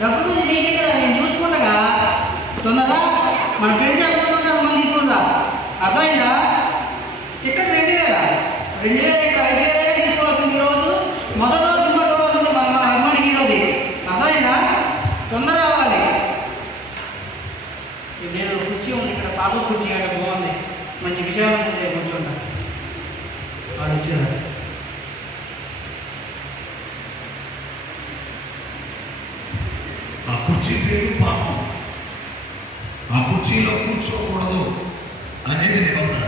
డబ్బులు నీకే కదా, నేను చూసుకుంటా తొందరగా. మన ఫ్రెండ్స్ అనుకుంటా మనం తీసుకుంటా, అర్థమైందా? ఇక్కడ 2000 ఇక్కడ 5000 తీసుకోవాల్సింది. ఈరోజు మొదటి రోజు సినిమా చూడాల్సింది మన అమ్మాయికి. ఈరోజు అర్థమైందా? తొందర రావాలి. నేను కుర్చీ ఉంది ఇక్కడ, పాప కుర్చీ అంటే బాగుంది, మంచి విషయాలు ఉంటాయి, కూర్చుంటా. వాడు వచ్చాడు. ఆ కుర్చీ పేరు పాపం. ఆ కుర్చీలో కూర్చోకూడదు అనేది నిబంధన.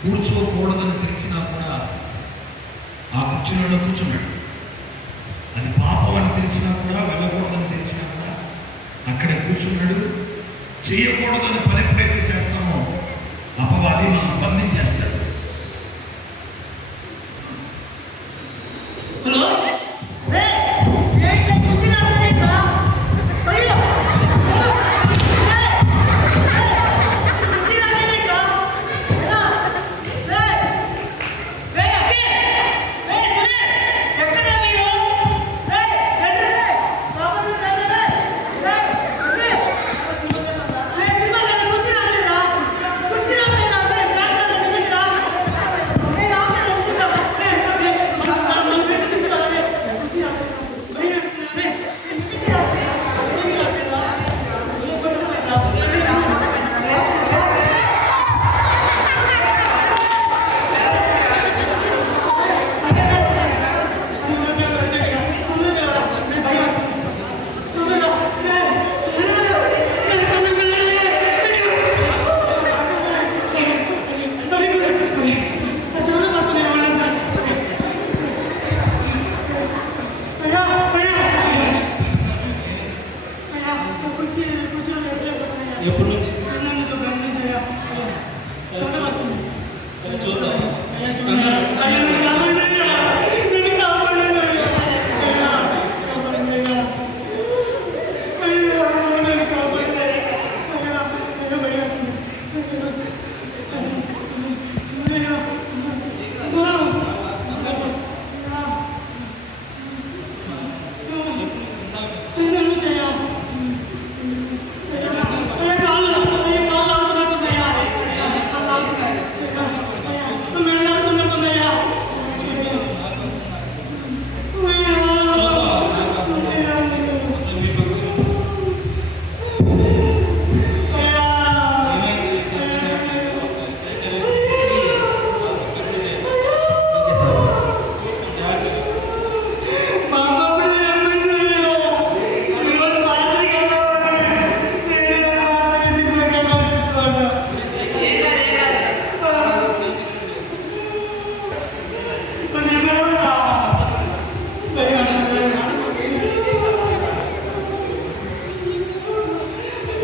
కూర్చోకూడదని తెలిసినా కూడా ఆ కుర్చీలో కూర్చున్నాడు. అది పాపం అని తెలిసినా కూడా, వెళ్ళకూడదని తెలిసినా కూడా అక్కడే కూర్చున్నాడు. చేయకూడదని పని ఎప్పుడైతే చేస్తామో అపవాది మనం బంధించేస్తాడు. హలో, ఎప్పటి నుంచి చూద్దాం.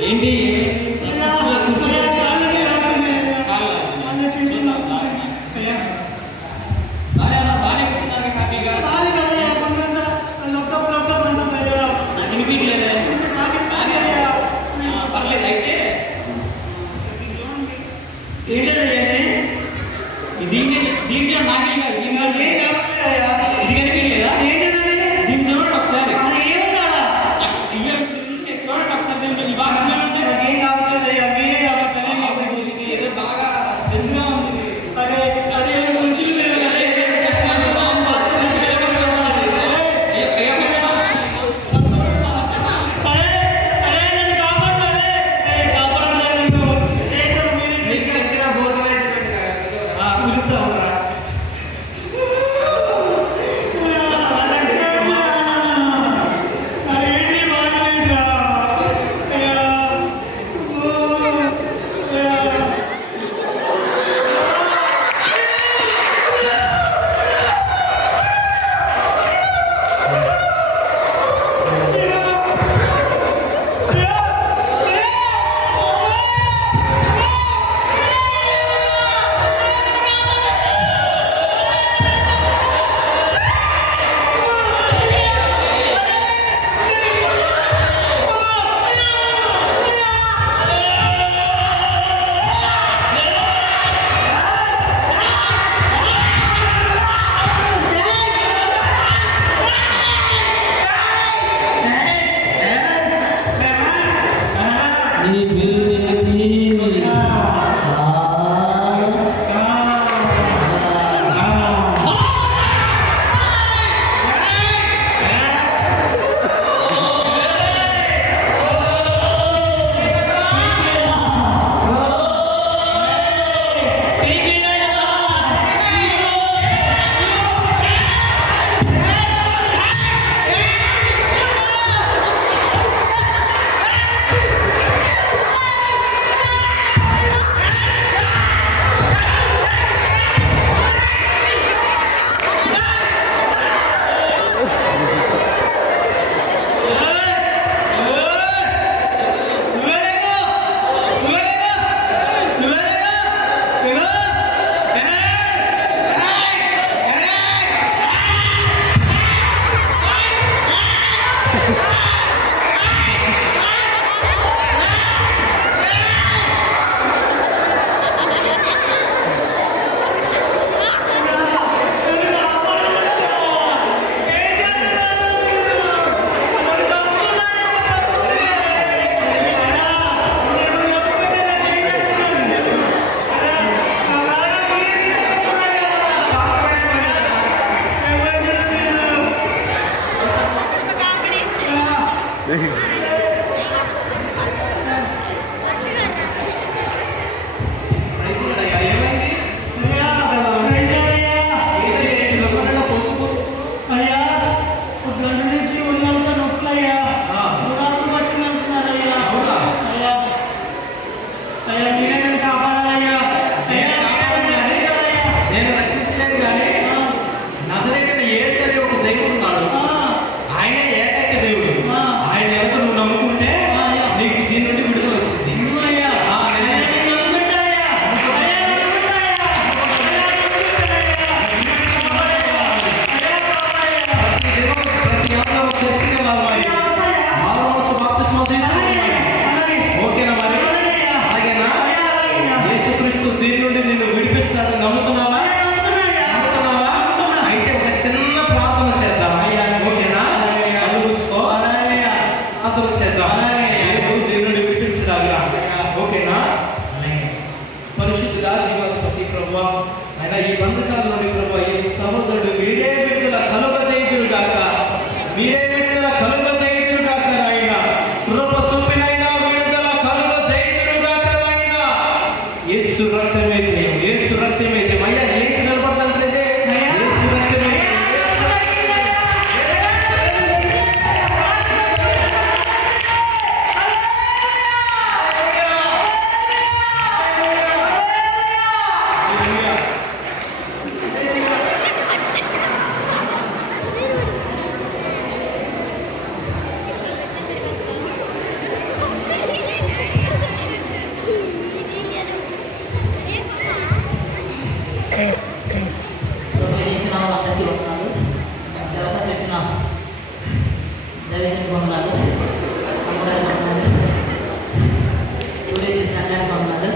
ఏంటి పర్లేదు. అయితే దీంట్లో నాకే ఇది కనిపించలేదా? దీన్ని చూడండి ఒకసారి, చూడండి ఒకసారి. దీంట్లో ఈ బాక్స్ ఏమైంది? అయ్యా గంట నుంచి ఉన్నంత నొప్పులయ్యా ఊరాకు పట్టినంటున్నారయ్యా. అవునా? అయ్యా అయ్యా మీరే నన్ను కాపాడాలయ్యా. అయ్యా నేను రక్షించలేదు కానీ నజరేయుడైన యేసు అనే ఒక దేవుడు ఉన్నాడు. ఆయన ఏకైక దేవుడు. ఆయన ఎవరు నువ్వు నమ్ముకుంటే నీకు దీని నుండి విడుదల వచ్చింది. అయ్యా ప్రతి ఆదివారం చర్చికి రావాలి. మారుమనసు బాప్తిస్మం తీసుకోవాలి. ఓకేనా మరి? అలాగేనా? యేసుక్రీస్తు దీని నుండి నిన్ను విడిపిస్తాడు. నమ్ముతున్నావా? నమ్ముతున్నావా? అయితే ఒక చిన్న ప్రార్థన చేద్దాం. ఓకేనా? కళ్ళు మూసుకో. ప్రార్థన చేద్దాం. దేవుడు దీని నుండి విడిపించడాగా. ఓకేనా? పరిశుద్ధుడా, జీవాధిపతి ప్రభువా, ఆయన ఈ బంధకాల నుండి ప్రభువా, ఈ సహోదరుడు మీరే విడుదల కలుగజేయుదురుగాక. మీరే విడుదల కలుగజేయుదురుగాక నాయన. కృప చూపినైనా విడుదల కలుగజేయుదురుగాక నాయన. యేసు రక్తమే జయం. యేసు రక్తమే జయం. అయ్యా లేచి నిలబడతాను ప్రజే. యేసు రక్తమే జయం. చేసిన వాళ్ళందరికీ వందనాలు. తర్వాత చెప్పిన దైవజనులకు వందనాలు, అమ్మగారికి వందనాలు, పూజ సంఘానికి వందనాలు.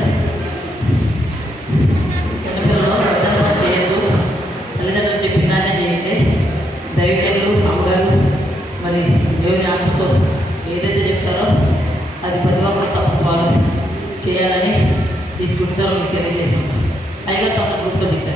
చిన్నపిల్లలు పెద్దలు చేయొద్దు, తల్లిదండ్రులు చెప్పిందానే చేయండి. దైవజనులు అమ్మగారు మరి దేవుని ఆత్మతో ఏదైతే చెప్తారో అది ప్రతి ఒక్కరు వాళ్ళు చేయాలని ఈ స్కూల్లో మీకు తెలియజేసి ఉంటాం. పైగా తమ గ్రూప్లో దిగుతారు.